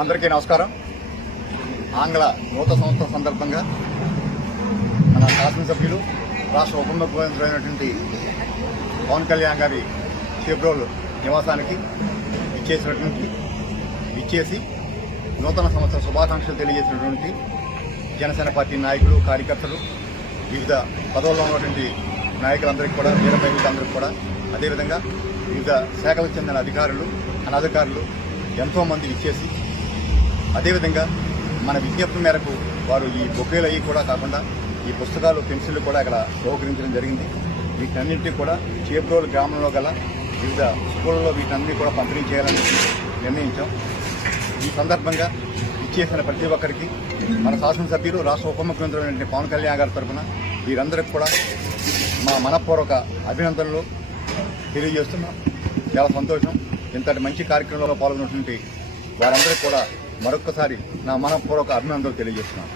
అందరికీ నమస్కారం. ఆంగ్ల నూతన సంవత్సరం సందర్భంగా మన శాసనసభ్యులు రాష్ట్ర ఉప ముఖ్యమంత్రి పవన్ కళ్యాణ్ గారి చేబ్రోల్ నివాసానికి ఇచ్చేసి నూతన సంవత్సర శుభాకాంక్షలు తెలియజేసినటువంటి జనసేన పార్టీ నాయకులు, కార్యకర్తలు, వివిధ పదవుల్లో ఉన్నటువంటి నాయకులందరికీ కూడా, వీర బహిరంగందరికీ కూడా, అదేవిధంగా వివిధ శాఖలకు చెందిన అధికారులు, అనధికారులు ఎంతో మంది ఇచ్చేసి, అదేవిధంగా మన విజ్ఞప్తి మేరకు వారు ఈ బొకేలు అయ్యి కూడా కాకుండా ఈ పుస్తకాలు, పెన్సిళ్లు కూడా ఇక్కడ సౌకరించడం జరిగింది. వీటన్నింటినీ కూడా చేబ్రోల్ గ్రామంలో గల వివిధ స్కూళ్లలో వీటన్ని కూడా పంపిణీ చేయాలని నిర్ణయించాం. ఈ సందర్భంగా ఇచ్చేసిన ప్రతి ఒక్కరికి మన శాసనసభ్యులు, రాష్ట్ర ఉప ముఖ్యమంత్రి పవన్ కళ్యాణ్ గారి తరఫున వీరందరికీ కూడా మా మనపూర్వక అభినందనలు తెలియజేస్తున్నాం. చాలా సంతోషం. ఇంతటి మంచి కార్యక్రమంలో పాల్గొన్నటువంటి వారందరికీ కూడా మరొక్కసారి నా మనపూర్వక అభినందనలు తెలియజేస్తున్నాను.